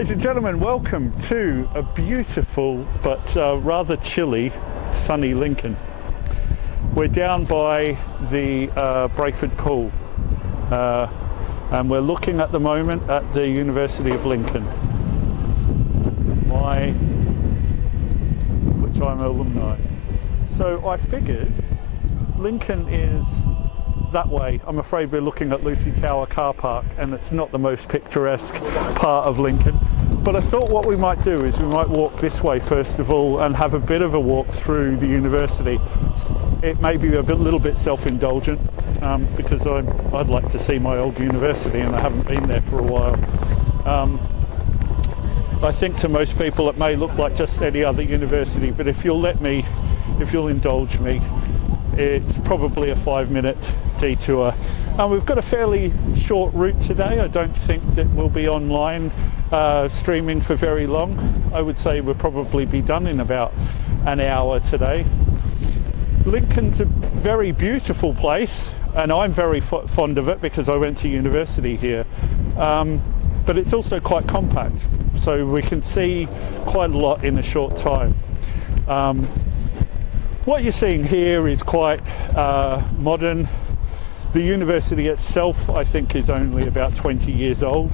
Ladies and gentlemen, welcome to a beautiful but rather chilly, sunny Lincoln. We're down by the Brayford Pool and we're looking at the moment at the University of Lincoln, of which I'm an alumni. So I figured Lincoln is that way. I'm afraid we're looking at Lucy Tower car park and it's not the most picturesque part of Lincoln. But I thought what we might do is we might walk this way first of all and have a bit of a walk through the university. It may be a little bit self-indulgent because I'd like to see my old university and I haven't been there for a while. I think to most people it may look like just any other university, but if you'll indulge me, it's probably a 5-minute detour. And we've got a fairly short route today. I don't think that we'll be online streaming for very long. I would say we'll probably be done in about an hour today. Lincoln's a very beautiful place and I'm very fond of it because I went to university here. But it's also quite compact, so we can see quite a lot in a short time. What you're seeing here is quite modern. The university itself, I think, is only about 20 years old.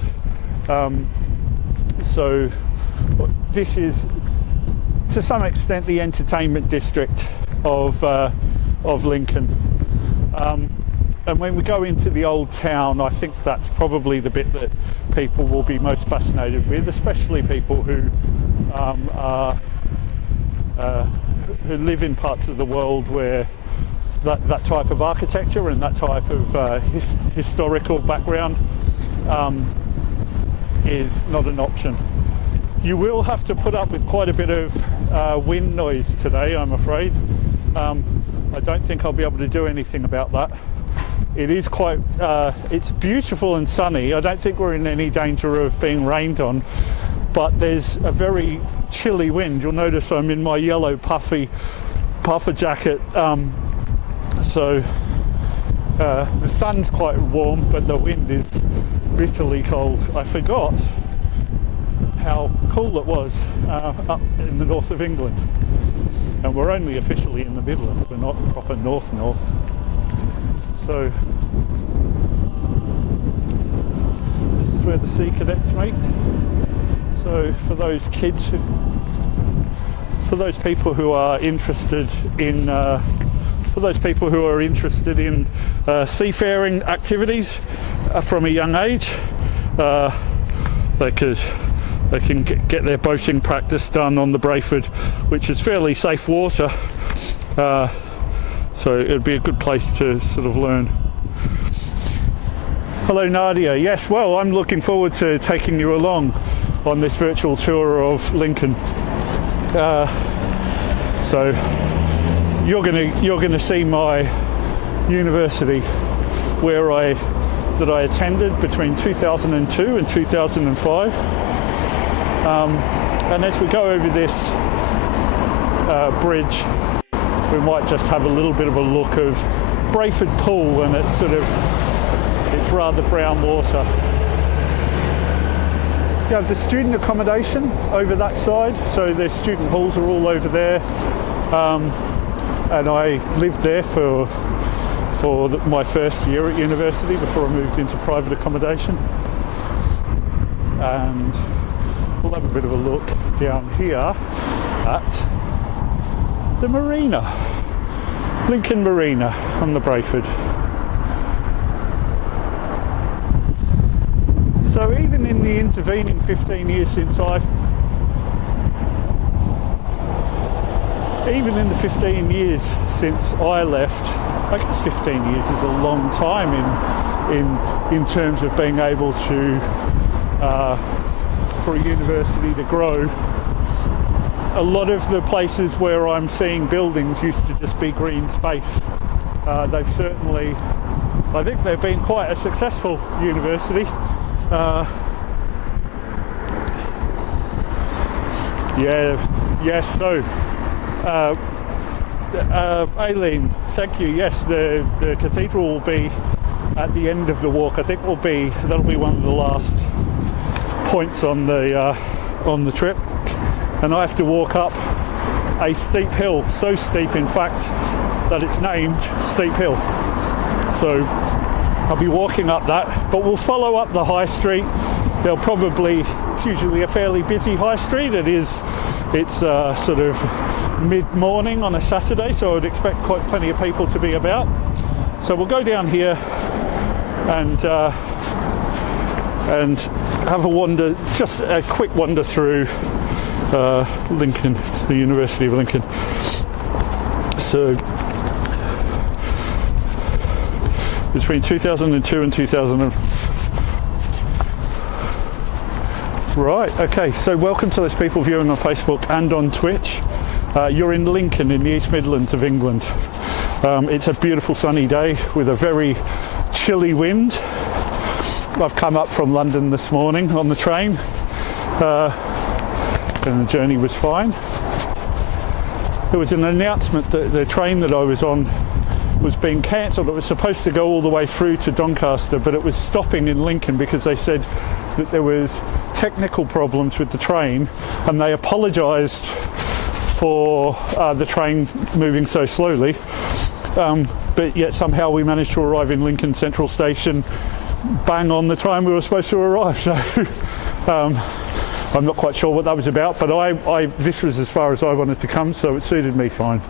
So this is, to some extent, the entertainment district of Lincoln. And when we go into the old town, I think that's probably the bit that people will be most fascinated with, especially people who live in parts of the world where that type of architecture and that type of historical background is not an option. You will have to put up with quite a bit of wind noise today, I'm afraid. I don't think I'll be able to do anything about that. It is quite, it's beautiful and sunny. I don't think we're in any danger of being rained on, but there's a very chilly wind. You'll notice I'm in my yellow puffer jacket. So the sun's quite warm, but the wind is bitterly cold. I forgot how cool it was up in the north of England. And we're only officially in the Midlands, we're not proper north. So this is where the Sea Cadets meet. So for those kids, for those people who are interested in seafaring activities from a young age, they can get their boating practice done on the Brayford, which is fairly safe water. So it would be a good place to sort of learn. Hello Nadia. Yes, well, I'm looking forward to taking you along on this virtual tour of Lincoln. So you're gonna see my university that I attended between 2002 and 2005. And as we go over this bridge, we might just have a little bit of a look of Brayford Pool, and it's rather brown water. You have the student accommodation over that side, so the student halls are all over there. And I lived there for my first year at university before I moved into private accommodation. And we'll have a bit of a look down here at the marina, Lincoln Marina on the Brayford. So even in the intervening 15 years since even in the 15 years since I left, I guess 15 years is a long time in terms of being able to for a university to grow. A lot of the places where I'm seeing buildings used to just be green space. They've certainly, I think they've been quite a successful university. Yes, so Aileen, thank you. Yes, the cathedral will be at the end of the walk. I think that'll be one of the last points on the trip, and I have to walk up a steep hill, so steep in fact that it's named Steep Hill. So I'll be walking up that, but we'll follow up the high street. It's usually a fairly busy high street. It's sort of mid-morning on a Saturday, so I would expect quite plenty of people to be about. So we'll go down here and have a wander, just a quick wander through Lincoln, the University of Lincoln. So between 2002 and 2004. Right, okay, so welcome to those people viewing on Facebook and on Twitch. You're in Lincoln in the East Midlands of England. It's a beautiful sunny day with a very chilly wind. I've come up from London this morning on the train and the journey was fine. There was an announcement that the train that I was on was being cancelled. It was supposed to go all the way through to Doncaster, but it was stopping in Lincoln because they said that there was technical problems with the train, and they apologised for the train moving so slowly. But yet somehow we managed to arrive in Lincoln Central Station bang on the time we were supposed to arrive. So I'm not quite sure what that was about, but this was as far as I wanted to come, so it suited me fine.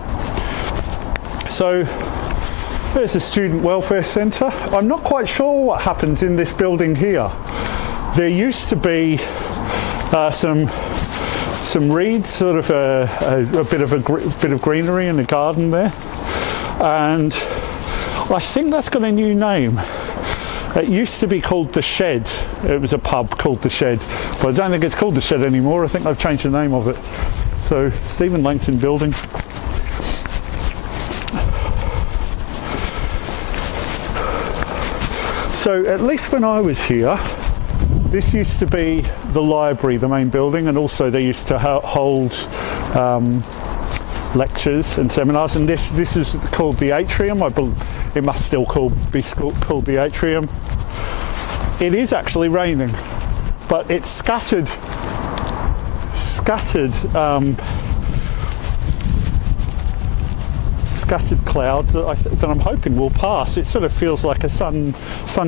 So there's the Student Welfare Centre. I'm not quite sure what happens in this building here. There used to be some reeds, sort of a bit of greenery in the garden there, and I think that's got a new name. It used to be called The Shed. It was a pub called The Shed, but I don't think it's called The Shed anymore. I think they've changed the name of it. So Stephen Langton building. So at least when I was here, this used to be the library, the main building, and also they used to hold lectures and seminars. And this is called the atrium. I believe it must still be called the atrium. It is actually raining, but it's scattered clouds that I'm hoping will pass. It sort of feels like a sun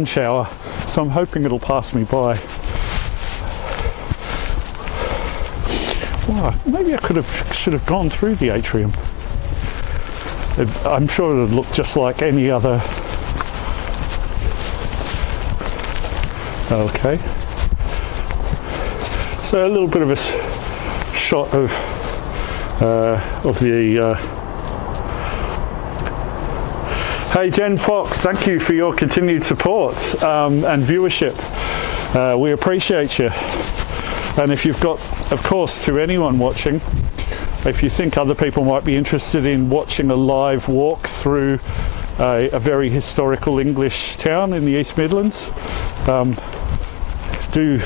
shower, so I'm hoping it'll pass me by. Wow, maybe I should have gone through the atrium. I'm sure it would look just like any other. Okay. So a little bit of a shot of the. Hey Jen Fox, thank you for your continued support and viewership. We appreciate you. And if you've got, of course, to anyone watching, if you think other people might be interested in watching a live walk through a very historical English town in the East Midlands, do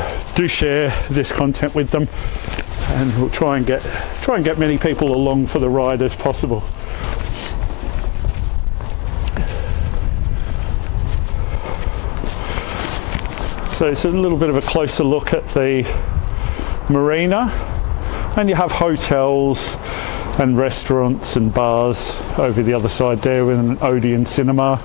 share this content with them, and we'll try and get many people along for the ride as possible. So it's a little bit of a closer look at the marina, and you have hotels and restaurants and bars over the other side there with an Odeon cinema.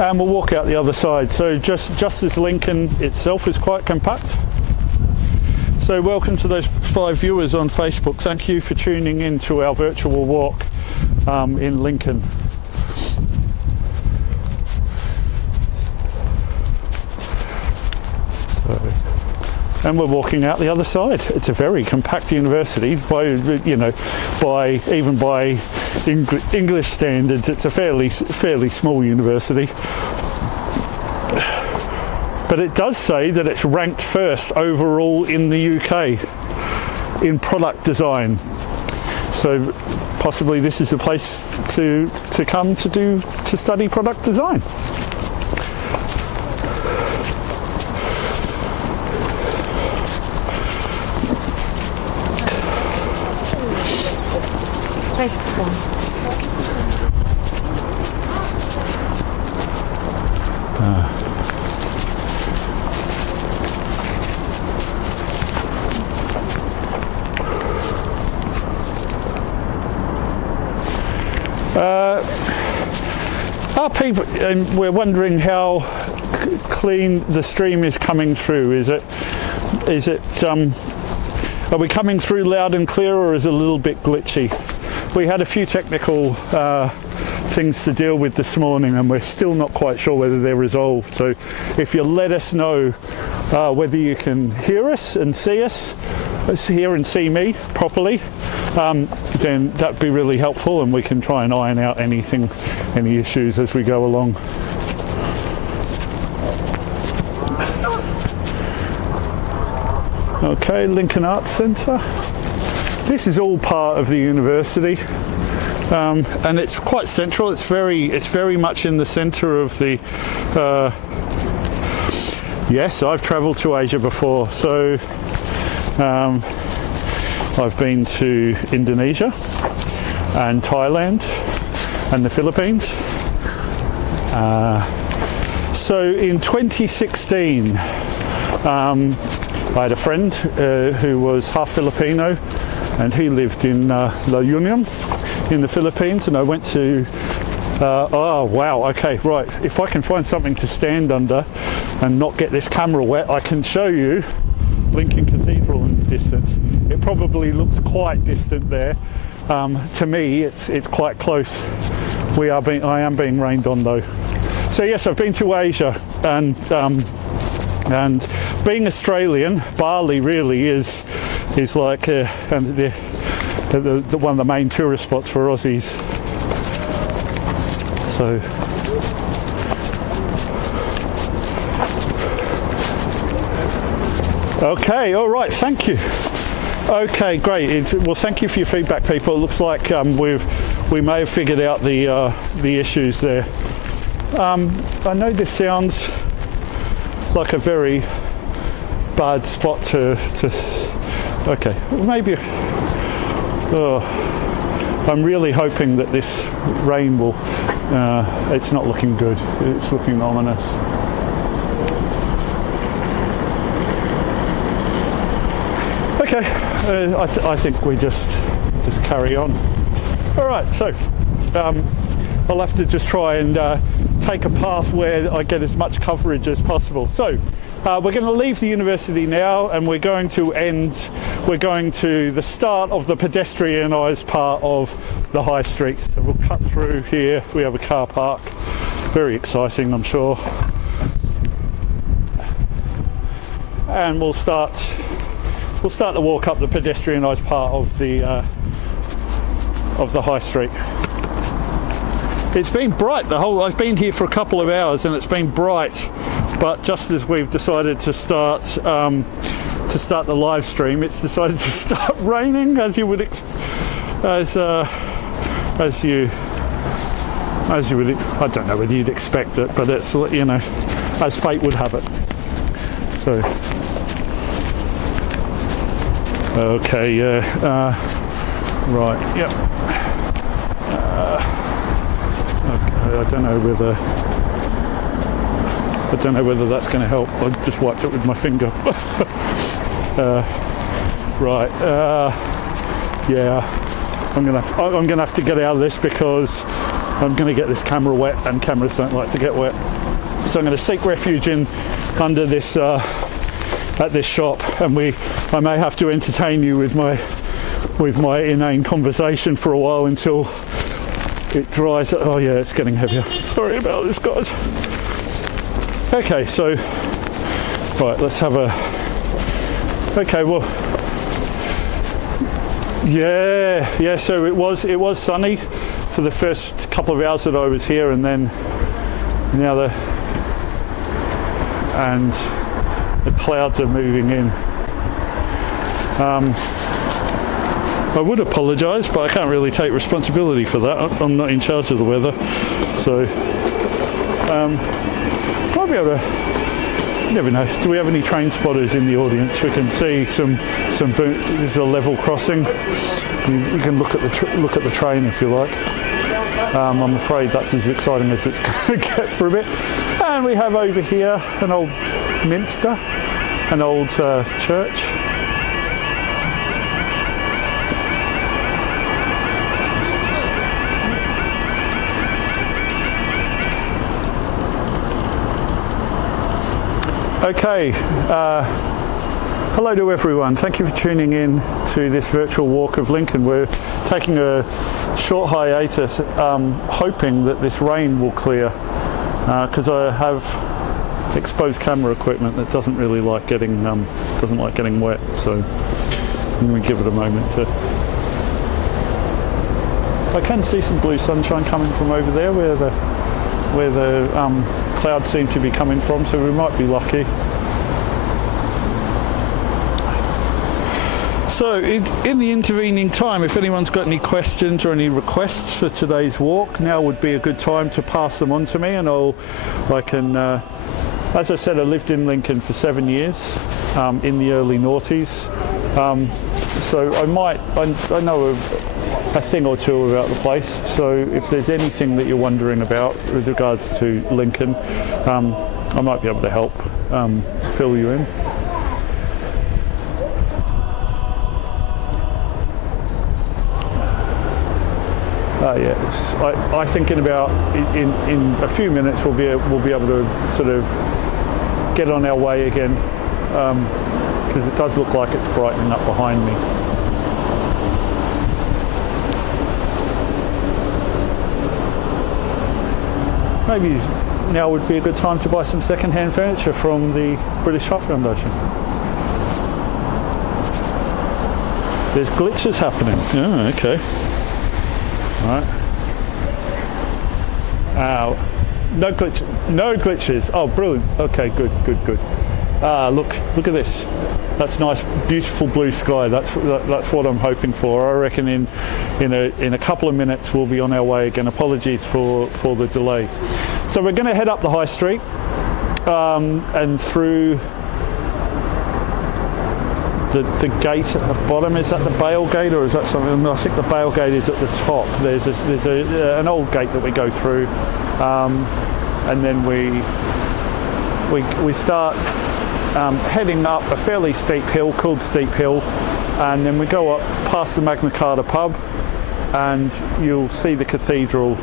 And we'll walk out the other side. So just as Lincoln itself is quite compact. So welcome to those 5 viewers on Facebook. Thank you for tuning in to our virtual walk in Lincoln. And we're walking out the other side. It's a very compact university, by English standards. It's a fairly small university. But it does say that it's ranked first overall in the UK in product design. So possibly this is a place to come to study product design. Our people, and we're wondering how clean the stream is coming through. Is it? Are we coming through loud and clear, or is it a little bit glitchy? We had a few technical things to deal with this morning, and we're still not quite sure whether they're resolved. So, if you let us know whether you can hear us and see us, hear and see me properly, then that'd be really helpful, and we can try and iron out any issues as we go along. Okay, Lincoln Arts Centre. This is all part of the university, and it's quite central. It's very much in the centre of the. Yes, I've travelled to Asia before, so I've been to Indonesia and Thailand and the Philippines. So in 2016, I had a friend who was half Filipino, and he lived in La Union in the Philippines, and I went to oh wow, okay, right, if I can find something to stand under and not get this camera wet, I can show you Lincoln Cathedral in the distance. It probably looks quite distant there. To me, it's quite close. I am being rained on though. So yes, I've been to Asia, and being Australian, Bali really is like the one of the main tourist spots for Aussies. So. Okay, all right, thank you. Okay, great. Well, thank you for your feedback, people. It looks like we may have figured out the issues there. I know this sounds like a very bad spot to okay, maybe. I'm really hoping that this rain will. It's not looking good. It's looking ominous. Okay, I think we just carry on. All right, so I'll have to just try and take a path where I get as much coverage as possible. So we're going to leave the university now, and we're going to the start of the pedestrianised part of the high street. So we'll cut through here. We have a car park. Very exciting, I'm sure. And we'll start to walk up the pedestrianised part of the high street. It's been bright I've been here for a couple of hours, and it's been bright, but just as we've decided to start the live stream, it's decided to start raining, as you would as you would. I don't know whether you'd expect it, but it's, you know, as fate would have it. So okay, yeah, right, yep. Okay, I don't know whether that's going to help. I just wiped it with my finger. Right, yeah, I'm gonna have to get out of this, because I'm going to get this camera wet, and cameras don't like to get wet. So I'm going to seek refuge under this at this shop, and I may have to entertain you with my inane conversation for a while until it dries. Oh yeah, it's getting heavier. Sorry about this, guys. Okay, so right, let's have a. Okay, well, yeah. So it was sunny for the first couple of hours that I was here, and then now the clouds are moving in. I would apologise, but I can't really take responsibility for that. I'm not in charge of the weather, so might be able to. You never know. Do we have any train spotters in the audience? We can see some. This is a level crossing. You can look at the train if you like. I'm afraid that's as exciting as it's going to get for a bit. And we have over here an old minster, an old church. Okay, hello to everyone. Thank you for tuning in to this virtual walk of Lincoln. We're taking a short hiatus, hoping that this rain will clear, because I have exposed camera equipment that doesn't really like getting wet. So I'm going to give it a moment to. I can see some blue sunshine coming from over there, where the clouds seem to be coming from, so we might be lucky. So in the intervening time, if anyone's got any questions or any requests for today's walk, now would be a good time to pass them on to me, and I can, as I said, I lived in Lincoln for 7 years in the early noughties, so I know a thing or two about the place. So if there's anything that you're wondering about with regards to Lincoln, I might be able to help fill you in. I think in a few minutes we'll be able to sort of get on our way again, because it does look like it's brightening up behind me. Maybe now would be a good time to buy some second-hand furniture from the British Heart Foundation. There's glitches happening. Oh, okay. All right. No glitches. Oh, brilliant. Okay, good. Look at this. That's nice, beautiful blue sky. That's what I'm hoping for. I reckon in a couple of minutes we'll be on our way again. Apologies for the delay. So we're going to head up the high street and through the gate at the bottom. Is that the Bale Gate, or is that something? I think the Bale Gate is at the top. There's an old gate that we go through, and then we start heading up a fairly steep hill called Steep Hill, and then we go up past the Magna Carta pub, and you'll see the cathedral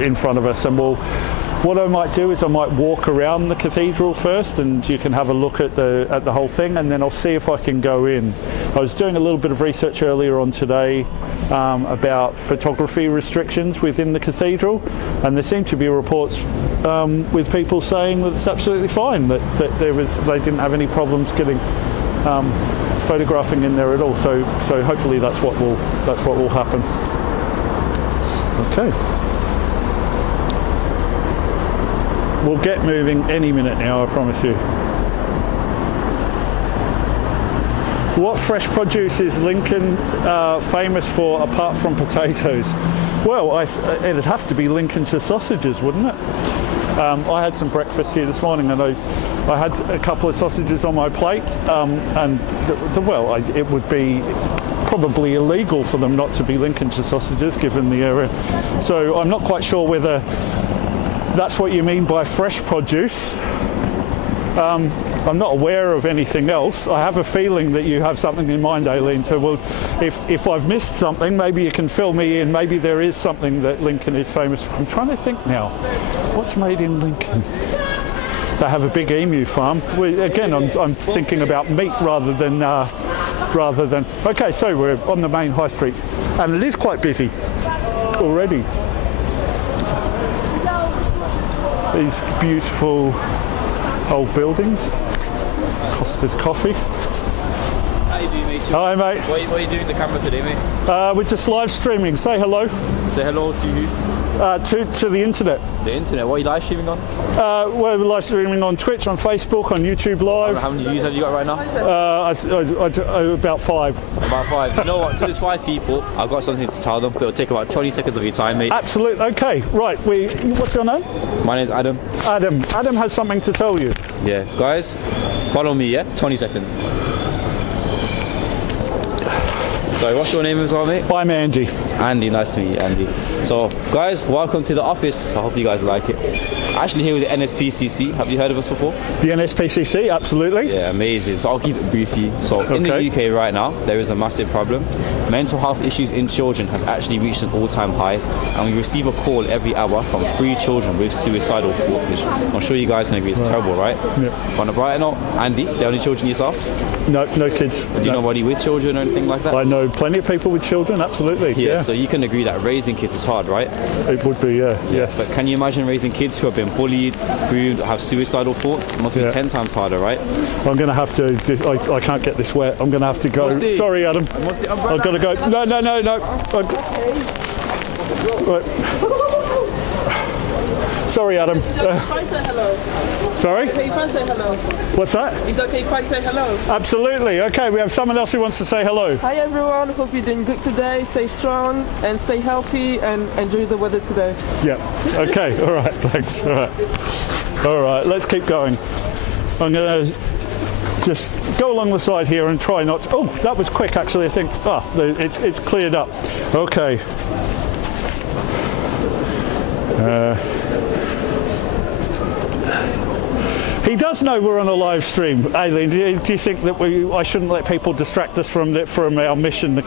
in front of us. And what I might do is I might walk around the cathedral first, and you can have a look at the whole thing, and then I'll see if I can go in. I was doing a little bit of research earlier on today about photography restrictions within the cathedral, and there seem to be reports with people saying that it's absolutely fine, that they didn't have any problems getting photographing in there at all. So hopefully that's what will happen. Okay. We'll get moving any minute now, I promise you. What fresh produce is Lincoln famous for apart from potatoes? Well, it'd have to be Lincolnshire sausages, wouldn't it? I had some breakfast here this morning, and I had a couple of sausages on my plate, and it would be probably illegal for them not to be Lincolnshire sausages given the area. So I'm not quite sure whether that's what you mean by fresh produce. I'm not aware of anything else. I have a feeling that you have something in mind, Aileen. So if I've missed something, maybe you can fill me in. Maybe there is something that Lincoln is famous for. I'm trying to think now. What's made in Lincoln? They have a big emu farm. Again, I'm thinking about meat rather than. Okay, so we're on the main high street, and it is quite busy already. These beautiful old buildings. Costa's Coffee. How you doing, mate? Hi, mate. What are you doing with the camera today, mate? We're just live streaming. Say hello. Say hello to who? To the internet. The internet. What are you live streaming on? We're live streaming on Twitch, on Facebook, on YouTube Live. How many views have you got right now? About 5. About 5. You know what? To these 5 people, I've got something to tell them. It'll take about 20 seconds of your time, mate. Absolutely. Okay. Right. What's your name? My name's Adam. Adam has something to tell you. Yeah. Guys, follow me, yeah? 20 seconds. Sorry, what's your name as well, mate? I'm Andy. Andy, nice to meet you, Andy. So, guys, welcome to the office. I hope you guys like it. Actually here with the NSPCC. Have you heard of us before? The NSPCC, absolutely. Yeah, amazing. So I'll keep it brief for you. So in the UK right now, there is a massive problem. Mental health issues in children has actually reached an all-time high, and we receive a call every hour from 3 children with suicidal thoughts, which I'm sure you guys can agree is terrible, right? Yeah. On a brighter note, Andy, the only children yourself? No kids. Do you know anybody with children or anything like that? I know plenty of people with children, absolutely. Yeah, so you can agree that raising kids is hard, right? It would be, yes. But can you imagine raising kids who have been bullied, groomed, have suicidal thoughts? It must be 10 times harder, right? I'm going to have to, I can't get this wet. I'm going to have to go. Sorry, Adam. I've got to go. No. Right. Sorry, Adam. If I say hello. Sorry? Okay, if I say hello. What's that? It's okay if I say hello. Absolutely. Okay, we have someone else who wants to say hello. Hi everyone, hope you're doing good today. Stay strong and stay healthy and enjoy the weather today. Yeah. Okay. All right. Thanks. All right. Let's keep going. I'm going to just go along the side here and try not to... Oh, that was quick actually, I think. It's cleared up. Okay. He does know we're on a live stream. Aileen, do you think that I shouldn't let people distract us from our mission?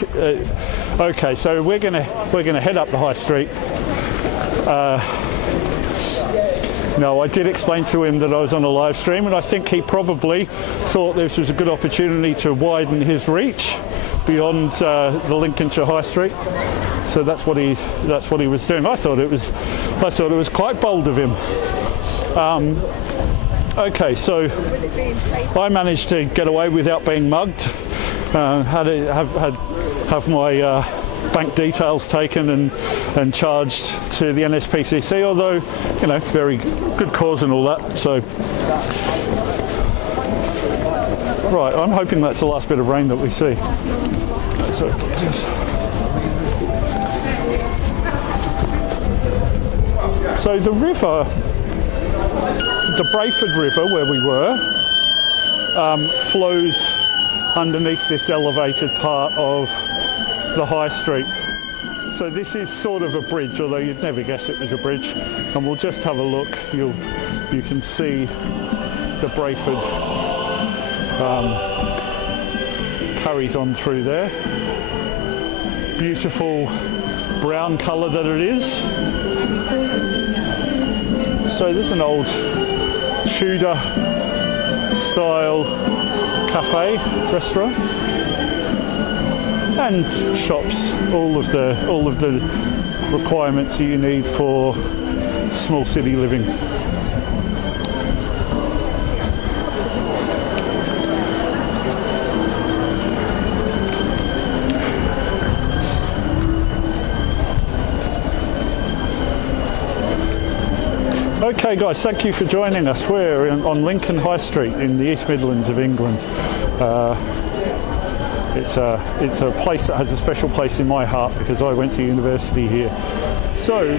Okay, so we're gonna head up the high street. No, I did explain to him that I was on a live stream, and I think he probably thought this was a good opportunity to widen his reach beyond the Lincolnshire High Street. So that's what he was doing. I thought it was quite bold of him. Okay, so I managed to get away without being mugged. Had to have my bank details taken and charged to the NSPCC, although, you know, very good cause and all that. So, right, I'm hoping that's the last bit of rain that we see. So the river, the Brayford River, where we were, flows underneath this elevated part of the high street. So this is sort of a bridge, although you'd never guess it was a bridge. And we'll just have a look. You can see the Brayford carries on through there. Beautiful brown colour that it is. So this is an old Tudor style cafe, restaurant, and shops, all of the requirements that you need for small city living. Okay guys, thank you for joining us. We're on Lincoln High Street in the East Midlands of England. It's a place that has a special place in my heart because I went to university here. So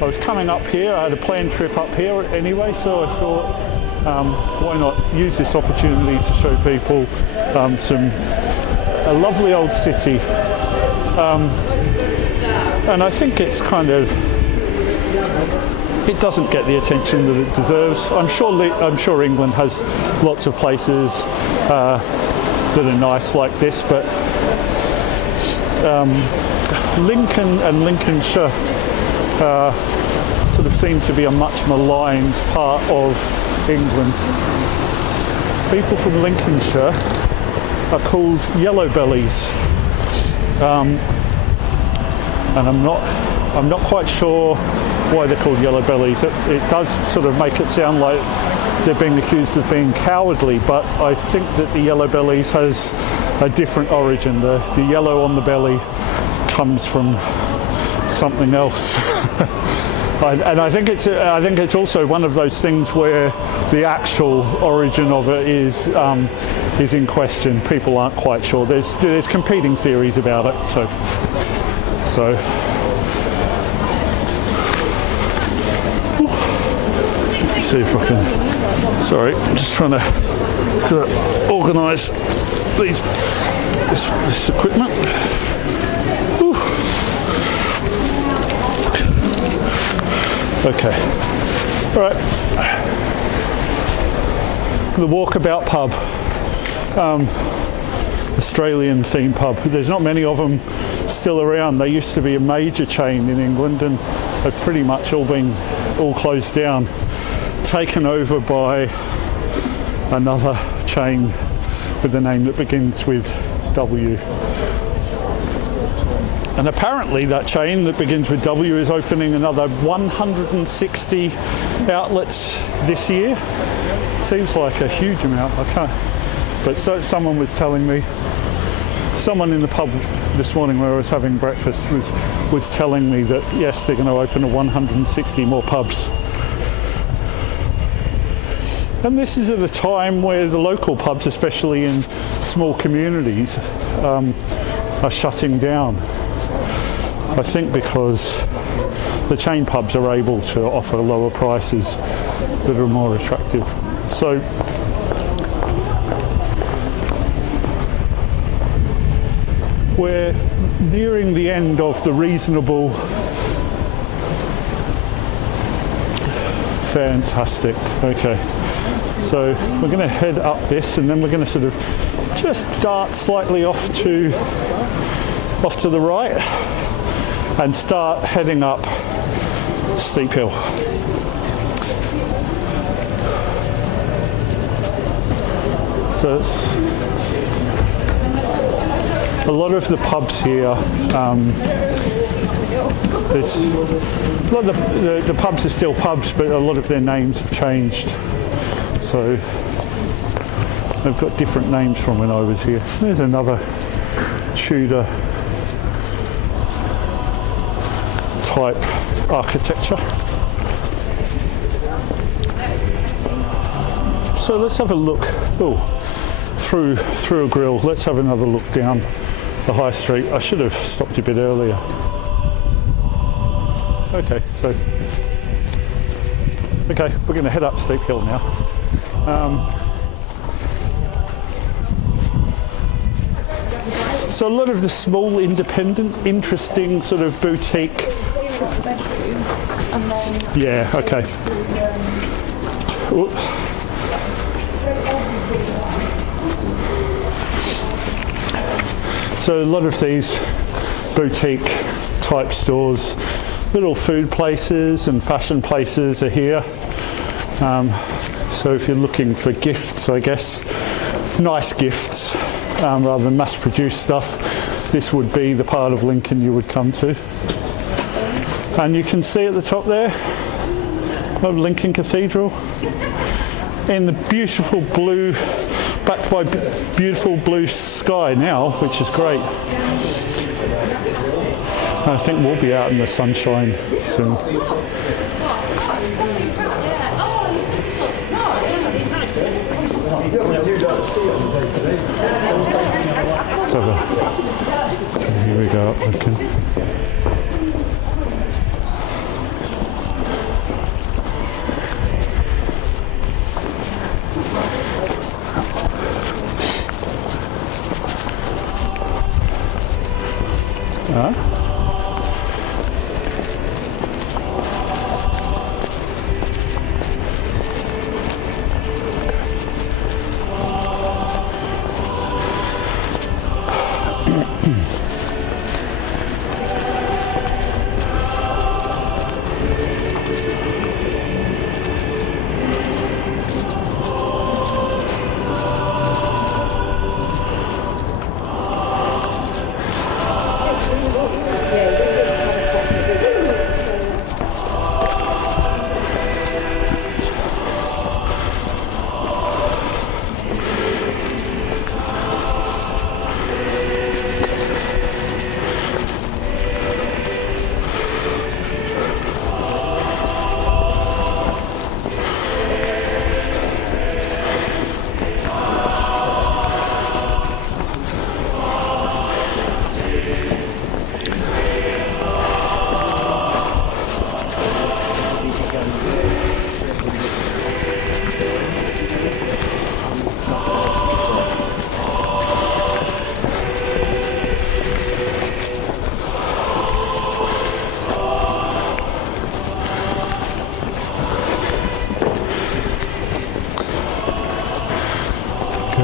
I was coming up here, I had a planned trip up here anyway, so I thought why not use this opportunity to show people a lovely old city. And I think it's kind of, it doesn't get the attention that it deserves. I'm sure England has lots of places that are nice like this, but Lincoln and Lincolnshire sort of seem to be a much maligned part of England. People from Lincolnshire are called yellow bellies, and I'm not quite sure why they're called yellow bellies. It does sort of make it sound like they're being accused of being cowardly, but I think that the yellow bellies has a different origin. The yellow on the belly comes from something else. And I think it's also one of those things where the actual origin of it is in question. People aren't quite sure. There's competing theories about it. So. Let's see if I can. Sorry, I'm just trying to organise this equipment. Okay. All right. The Walkabout pub. Australian themed pub. There's not many of them still around. They used to be a major chain in England and have pretty much all closed down, taken over by another chain with a name that begins with W. And apparently that chain that begins with W is opening another 160 outlets this year. Seems like a huge amount. I can't. But so someone was telling me, someone in the pub this morning where I was having breakfast was telling me that yes, they're going to open 160 more pubs. And this is at a time where the local pubs, especially in small communities, are shutting down. I think because the chain pubs are able to offer lower prices that are more attractive. So we're nearing the end of the reasonable. Fantastic. Okay. So we're going to head up this and then we're going to sort of just dart slightly off to the right and start heading up steep hill. So it's a lot of the pubs here, there's a lot of the pubs are still pubs, but a lot of their names have changed. So they've got different names from when I was here. There's another Tudor type architecture. So let's have a look through a grill. Let's have another look down the high street. I should have stopped a bit earlier. Okay, we're going to head up steep hill now. So a lot of the small, independent, interesting sort of boutique. Yeah, okay. Oops. So a lot of these boutique type stores, little food places and fashion places are here. So if you're looking for gifts, I guess, nice gifts, rather than mass-produced stuff, this would be the part of Lincoln you would come to. And you can see at the top there of Lincoln Cathedral in the beautiful blue, backed by beautiful blue sky now, which is great. I think we'll be out in the sunshine soon. So here we go up Lincoln.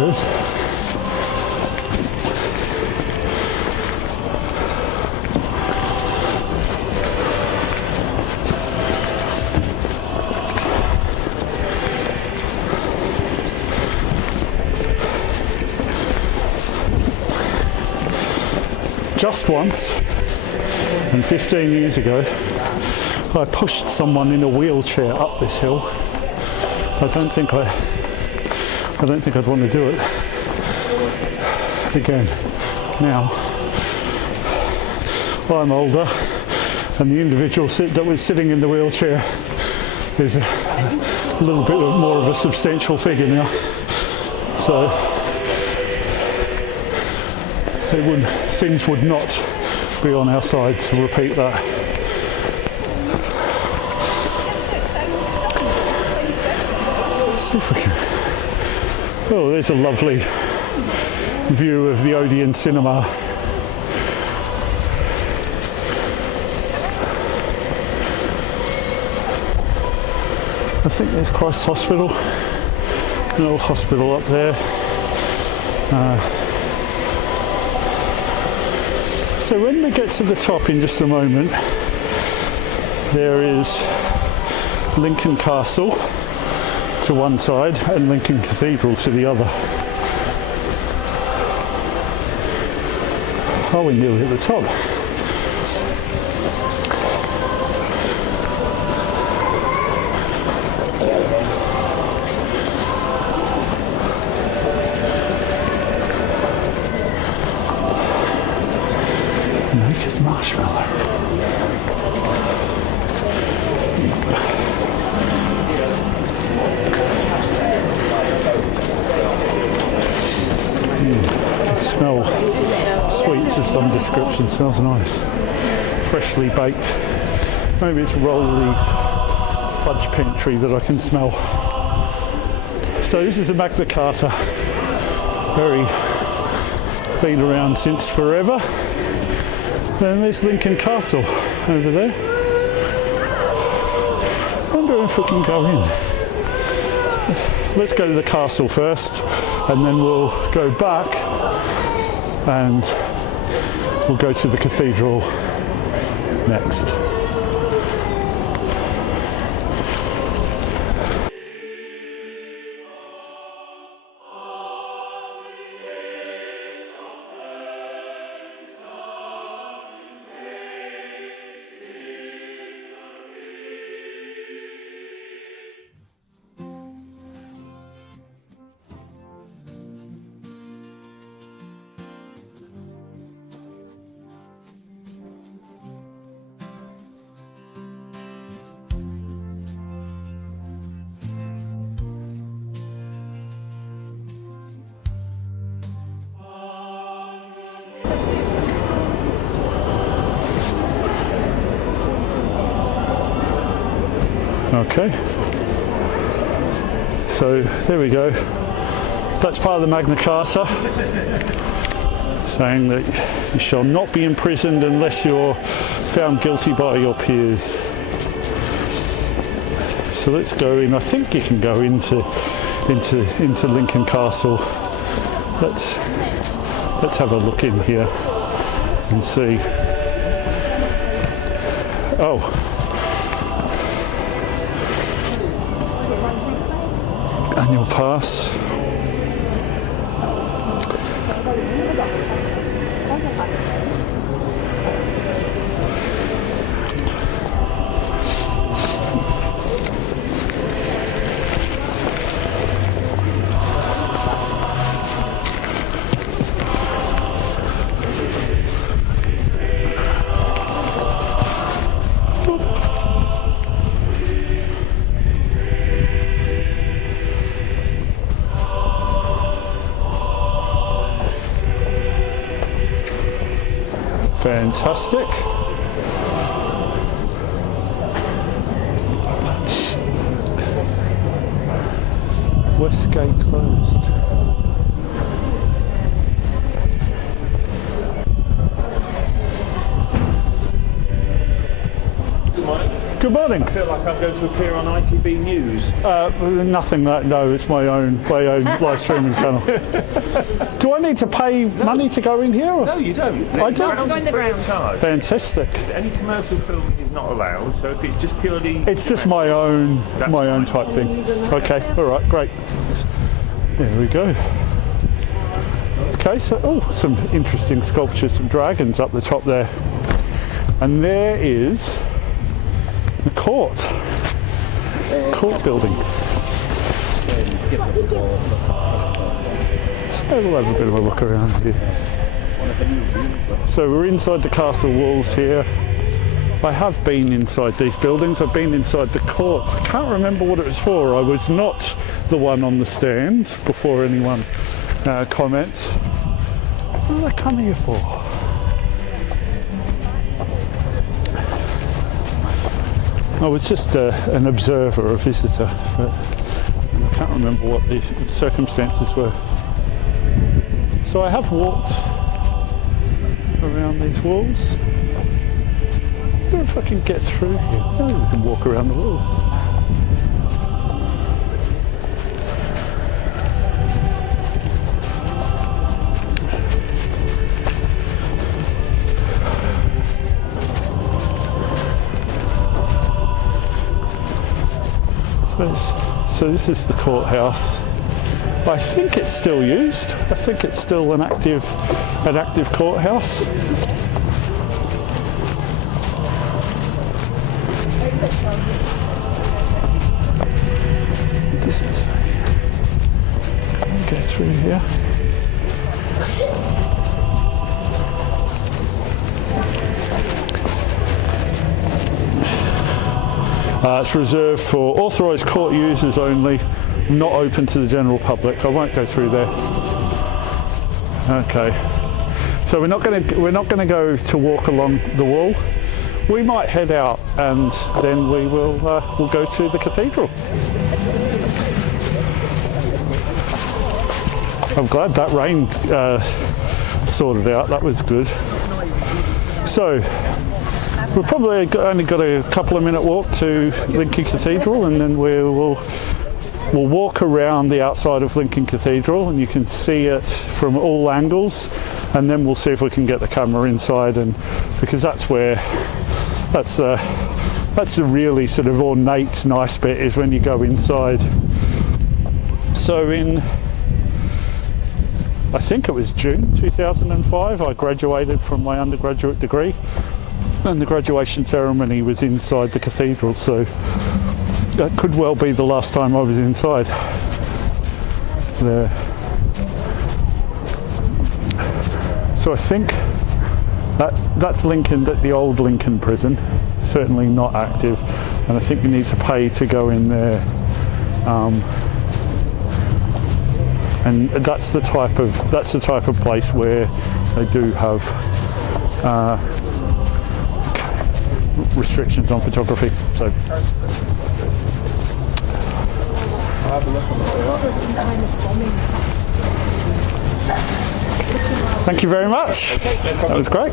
good. Just once, and 15 years ago, I pushed someone in a wheelchair up this hill. I don't think I'd want to do it again. Now, I'm older, and the individual that was sitting in the wheelchair is a little bit more of a substantial figure now. So things would not be on our side to repeat that. Let's see if we can. Oh, there's a lovely view of the Odeon Cinema. I think there's Christ's Hospital, an old hospital up there. So when we get to the top in just a moment, there is Lincoln Castle to one side and Lincoln Cathedral to the other. Oh, we're nearly at the top. Naked marshmallow. Smell sweets of some description. Smells nice. Freshly baked. Maybe it's Rollies fudge pantry that I can smell. So this is the Magna Carta. Been around since forever. Then there's Lincoln Castle over there. I wonder if we can go in. Let's go to the castle first, and then we'll go back and we'll go to the cathedral next. Okay, so there we go. That's part of the Magna Carta, saying that you shall not be imprisoned unless you're found guilty by your peers. So let's go in. I think you can go into Lincoln Castle. Let's have a look in here and see. Oh. Annual pass. Fantastic. West Gate closed. Good Good morning. I feel like I'm going to appear on ITV News. Nothing that, no, it's my own live streaming channel. Do I need to pay money to go in here? Or? No, you don't. I don't. Grounds are free of charge. Fantastic. Any commercial filming is not allowed, so if it's just purely... It's just my own type thing. Okay, all right, great. There we go. Okay, so, some interesting sculptures, some dragons up the top there. And is the court building. So we'll have a bit of a look around here. So we're inside the castle walls here. I have been inside these buildings. I've been inside the court. I can't remember what it was for. I was not the one on the stand before anyone comments. What did I come here for? I was just an observer, a visitor, but I can't remember what the circumstances were. So I have walked around these walls. I wonder if I can get through here. Maybe we can walk around the walls. So this is the courthouse. I think it's still used. I think it's still an active courthouse. What does it say? Can we get through here? It's reserved for authorised court users only, not open to the general public. I won't go through there. Okay, so we're not going to go to walk along the wall. We might head out and then we'll go to the cathedral. I'm glad that rain sorted out. That was good. So. We've probably only got a couple of minute walk to Lincoln Cathedral, and then we'll walk around the outside of Lincoln Cathedral, and you can see it from all angles, and then we'll see if we can get the camera inside, and because that's the really sort of ornate, nice bit is when you go inside. So I think it was June 2005, I graduated from my undergraduate degree. And the graduation ceremony was inside the cathedral, so that could well be the last time I was inside there. So I think that's Lincoln, the old Lincoln prison, certainly not active, and I think you need to pay to go in there. And that's the type of place where they do have restrictions on photography. So thank you very much. That was great.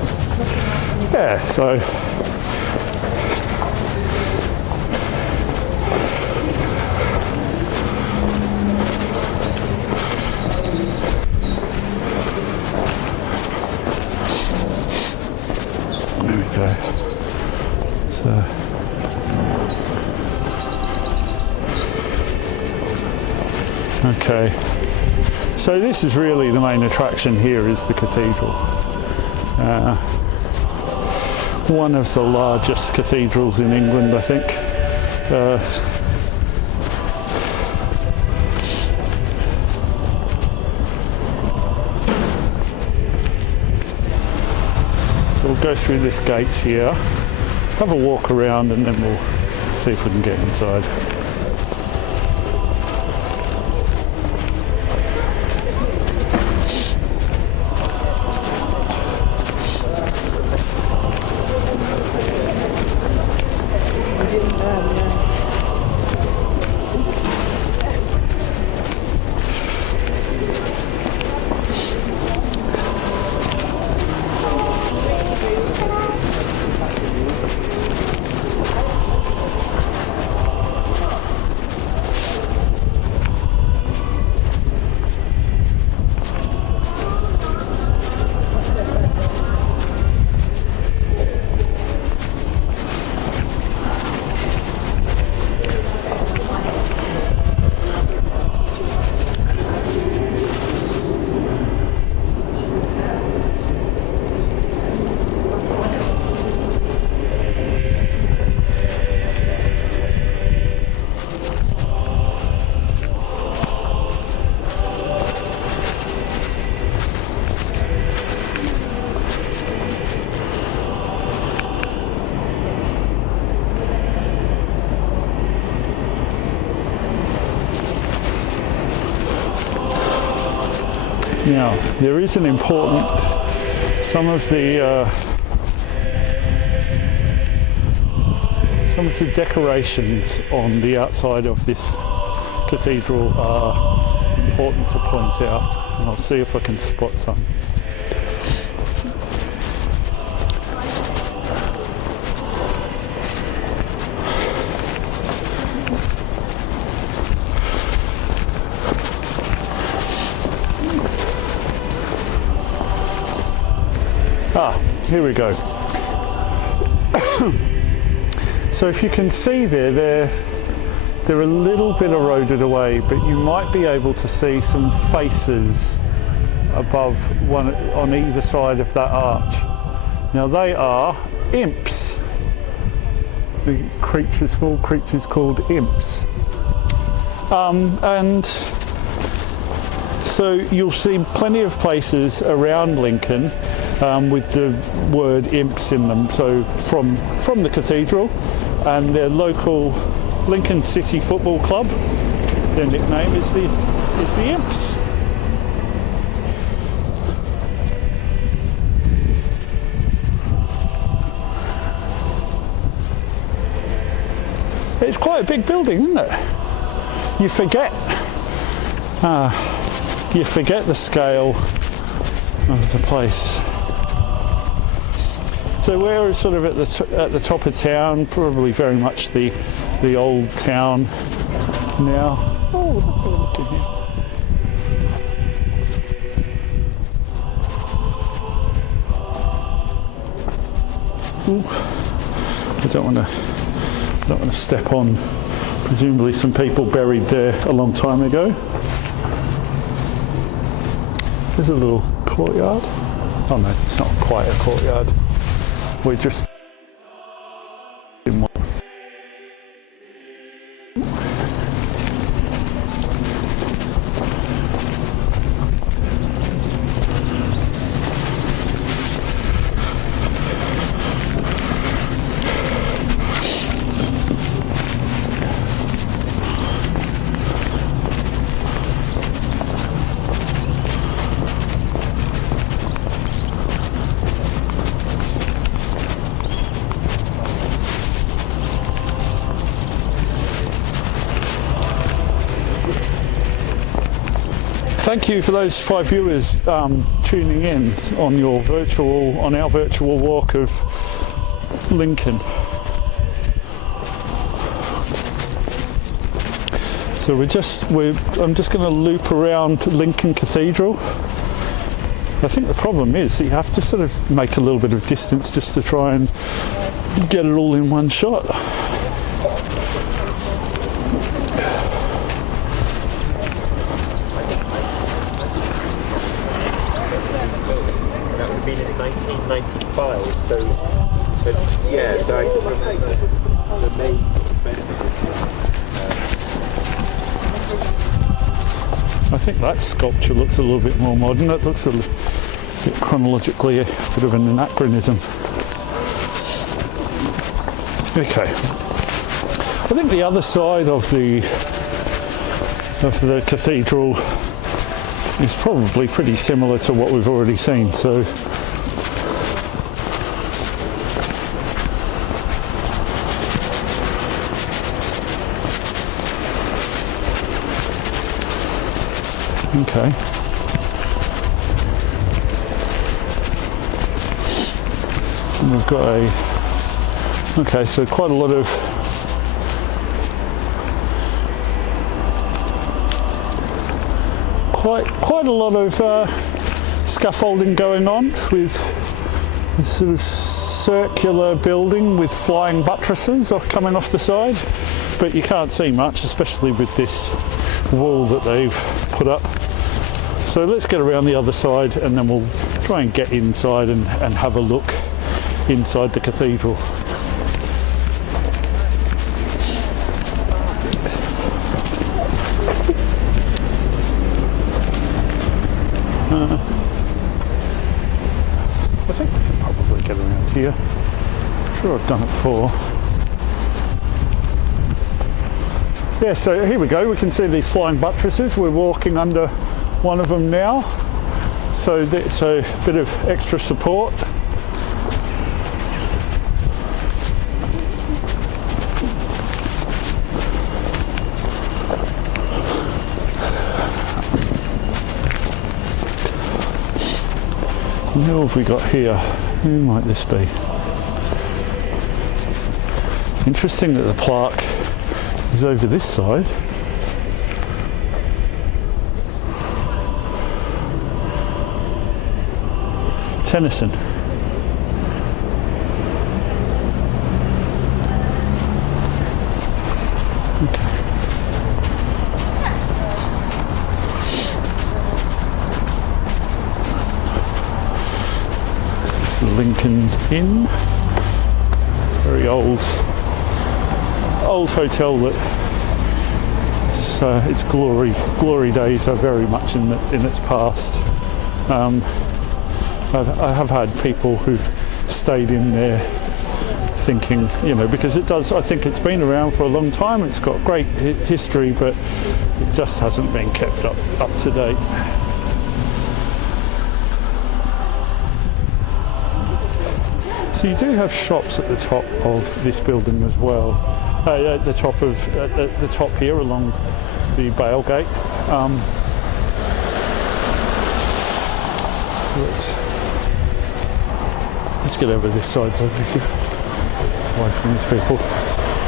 Yeah, so there we go. Okay, so this is really the main attraction here, is the cathedral. One of the largest cathedrals in England, I think. So we'll go through this gate here, have a walk around, and then we'll see if we can get inside. Now, there is an important, some of the decorations on the outside of this cathedral are important to point out, and I'll see if I can spot some. Here we go. So if you can see they're a little bit eroded away, but you might be able to see some faces above one on either side of that arch. Now they are imps. The creatures, small creatures called imps. And so you'll see plenty of places around Lincoln with the word imps in them. So from the cathedral and their local Lincoln City Football Club, their nickname is the Imps. It's quite a big building, isn't it? You forget the scale of the place. So we're sort of at the top of town, probably very much the old town now. Oh, let's have a look in here. Ooh, I don't want to step on. Presumably some people buried there a long time ago. There's a little courtyard. Oh no, it's not quite a courtyard. We're just in one. Thank you for those 5 viewers tuning in on our virtual walk of Lincoln. So I'm just going to loop around Lincoln Cathedral. I think the problem is that you have to sort of make a little bit of distance just to try and get it all in one shot. Been in 1995, so yeah, so the main I think that sculpture looks a little bit more modern. It looks a bit chronologically a bit of an anachronism. Okay, I think the other side of the cathedral is probably pretty similar to what we've already seen. So okay. And we've got so quite a lot of quite a lot of scaffolding going on with this sort of circular building with flying buttresses coming off the side, but you can't see much, especially with this wall that they've put up. So let's get around the other side and then we'll try and get inside and have a look inside the cathedral. I think we can probably get around here. I'm sure I've done it before. Yeah, so here we go. We can see these flying buttresses. We're walking under one of them now. So it's a bit of extra support. Who have we got here? Who might this be? Interesting that the plaque is over this side. Tennyson. Lincoln Inn, very old hotel that its glory days are very much in its past. I have had people who've stayed in there thinking, you know, because it does, I think it's been around for a long time, it's got great history, but it just hasn't been kept up to date. So you do have shops at the top of this building as well. At the top here along the Bailgate. So let's get over this side so we can away from these people.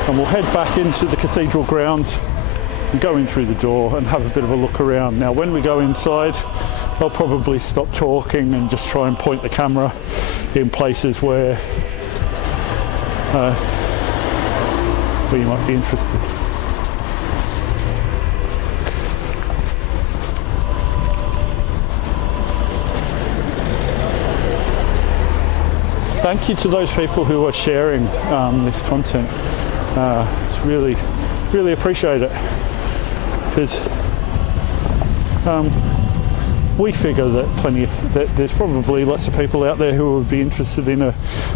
And we'll head back into the cathedral grounds and go in through the door and have a bit of a look around. Now, when we go inside, I'll probably stop talking and just try and point the camera in places where you might be interested. Thank you to those people who are sharing this content. It's really appreciate it, because we figure that there's probably lots of people out there who would be interested in a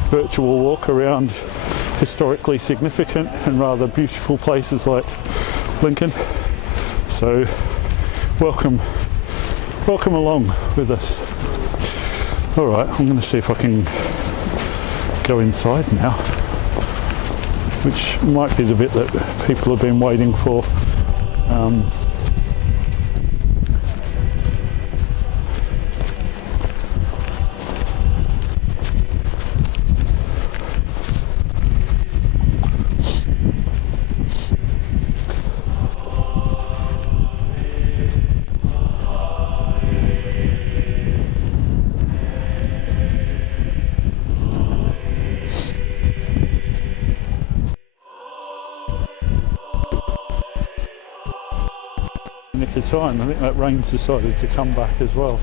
virtual walk around historically significant and rather beautiful places like Lincoln. So welcome along with us. All right, I'm going to see if I can go inside now, which might be the bit that people have been waiting for. Nick of time. I think that rain's decided to come back as well.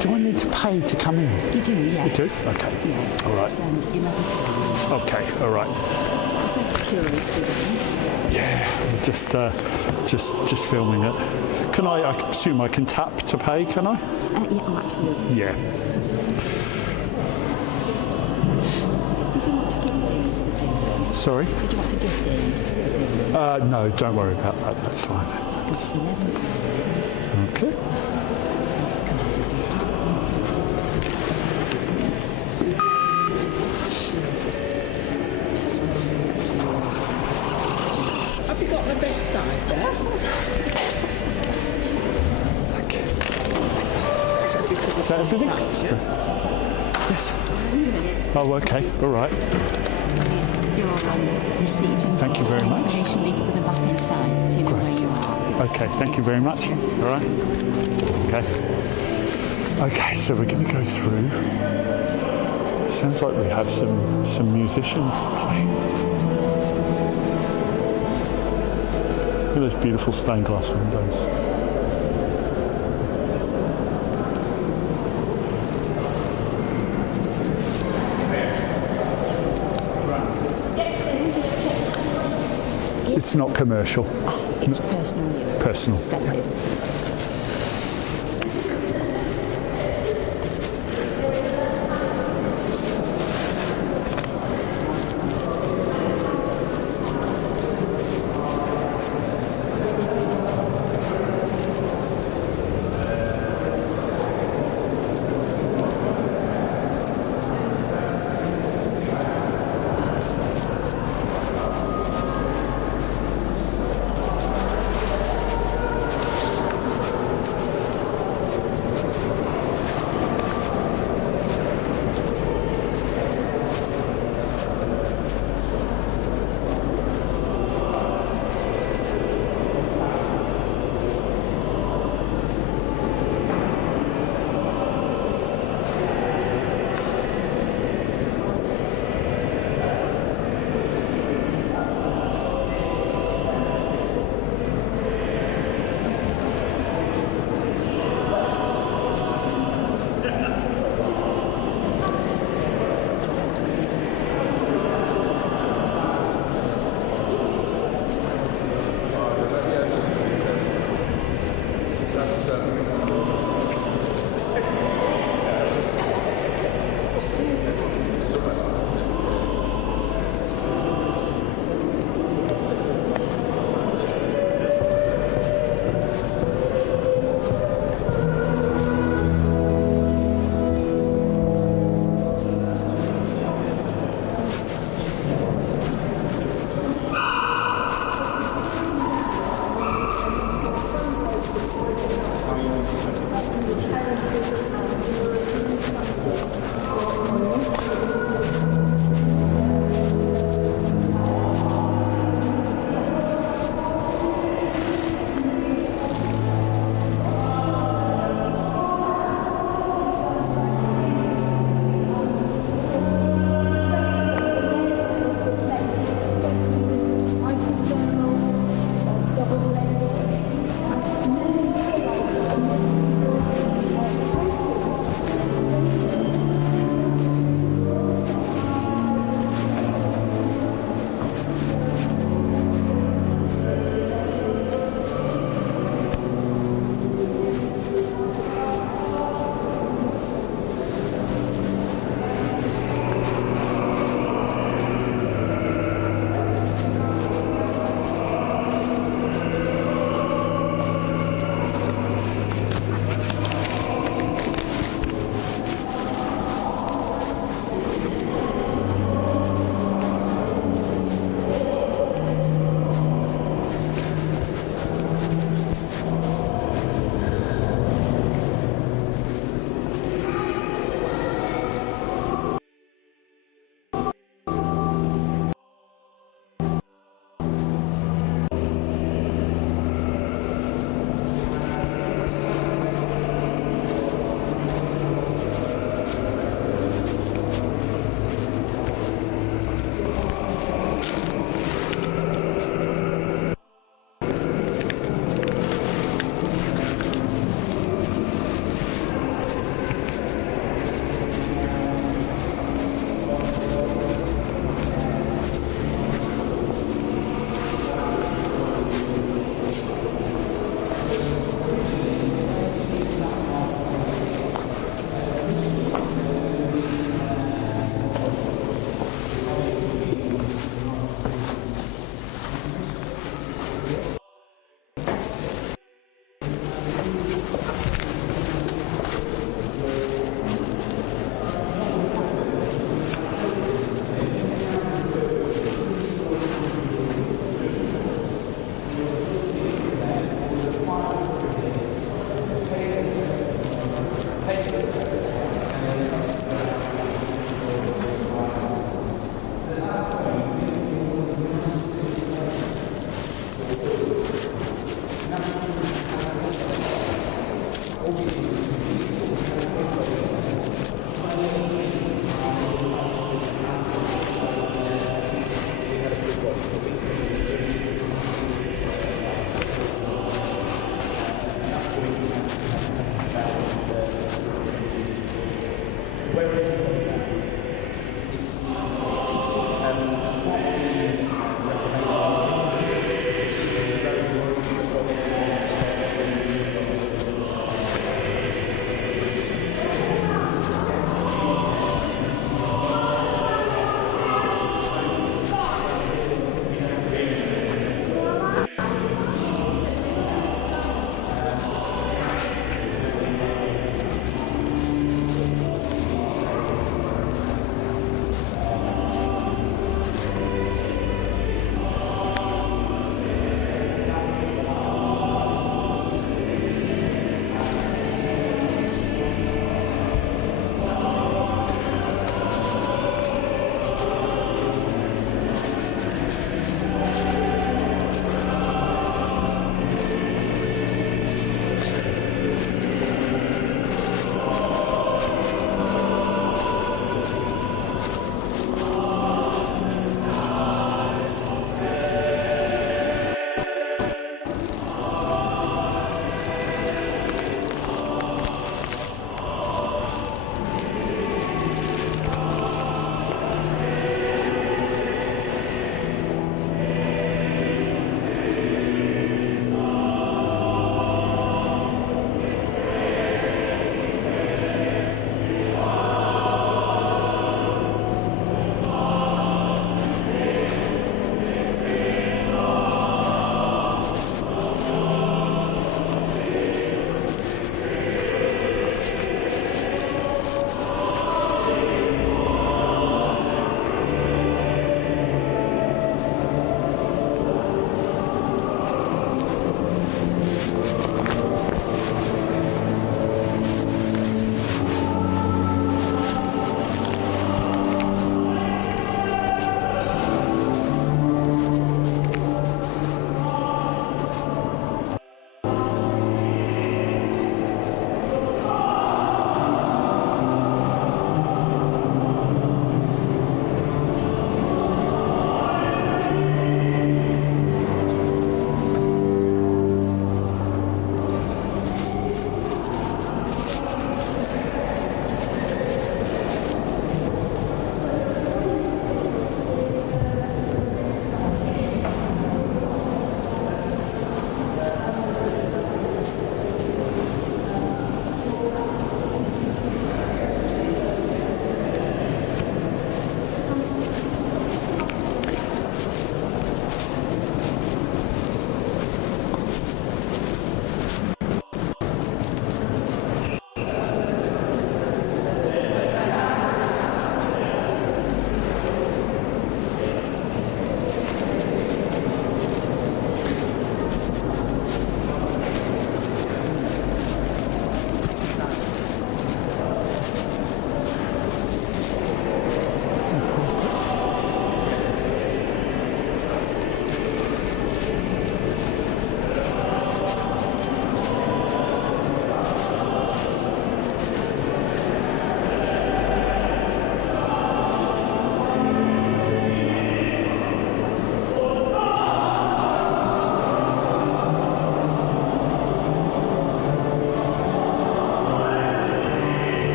Do I need to pay to come in? You do, yes. You do? Okay. Yeah. All right. It's 11 pounds. Okay, all right. It's like a curious device. Yeah, just filming it. Can I assume I can tap to pay, can I? Yeah, oh, absolutely. Yeah. Did you want to gift aid to the thing? Sorry? Did you want to gift aid to the thing? No, don't worry about that. That's fine. £11. Okay. That's covered, isn't it? Have you got the best side there? Is that everything? Yes. Oh, okay. All right. Your receipt and Thank you very much. information link with a map inside to know where you are. Okay, thank you very much. All right. Okay. Okay, so we're going to go through. Sounds like we have some musicians playing. Look at those beautiful stained glass windows. It's not commercial. It's personal use. Personal. Splendid.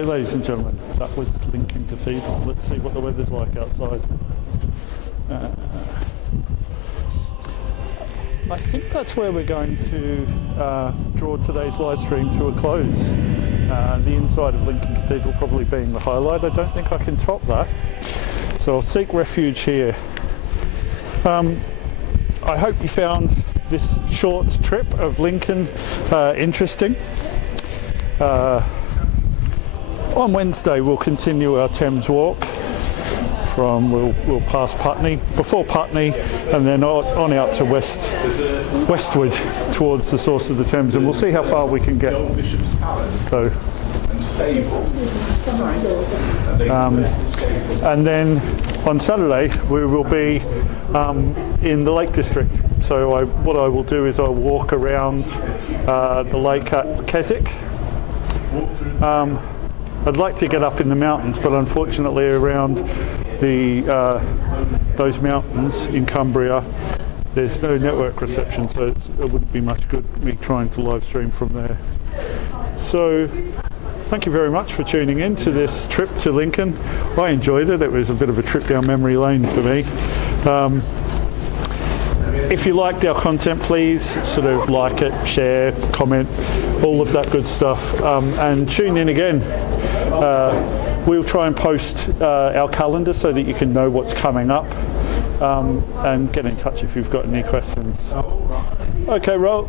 Okay, ladies and gentlemen, that was Lincoln Cathedral. Let's see what the weather's like outside. I think that's where we're going to draw today's live stream to a close. The inside of Lincoln Cathedral probably being the highlight. I don't think I can top that. So I'll seek refuge here. I hope you found this short trip of Lincoln interesting. On Wednesday we'll continue our Thames walk. We'll pass Putney, before Putney, and then on out to westward towards the source of the Thames, and we'll see how far we can get. So, and then on Saturday we will be in the Lake District. So what I will do is I'll walk around the lake at Keswick. I'd like to get up in the mountains, but unfortunately around those mountains in Cumbria there's no network reception, so it wouldn't be much good me trying to live stream from there. So thank you very much for tuning in to this trip to Lincoln. I enjoyed it. It was a bit of a trip down memory lane for me. If you liked our content, please sort of like it, share, comment, all of that good stuff, and tune in again. We'll try and post our calendar so that you can know what's coming up, and get in touch if you've got any questions. Okay, Ronald,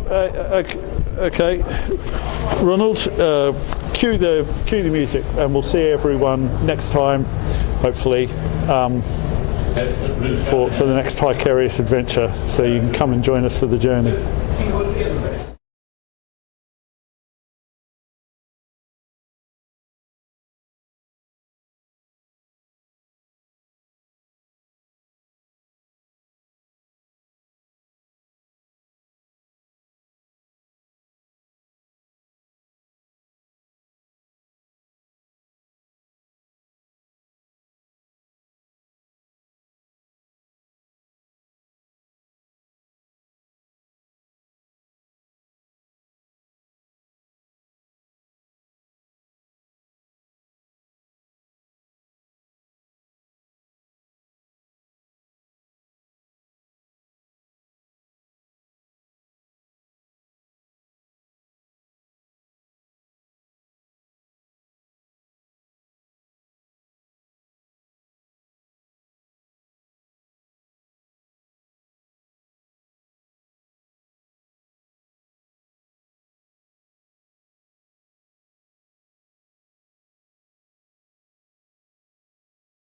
cue the music, and we'll see everyone next time, hopefully, for the next Hikarious adventure. So you can come and join us for the journey.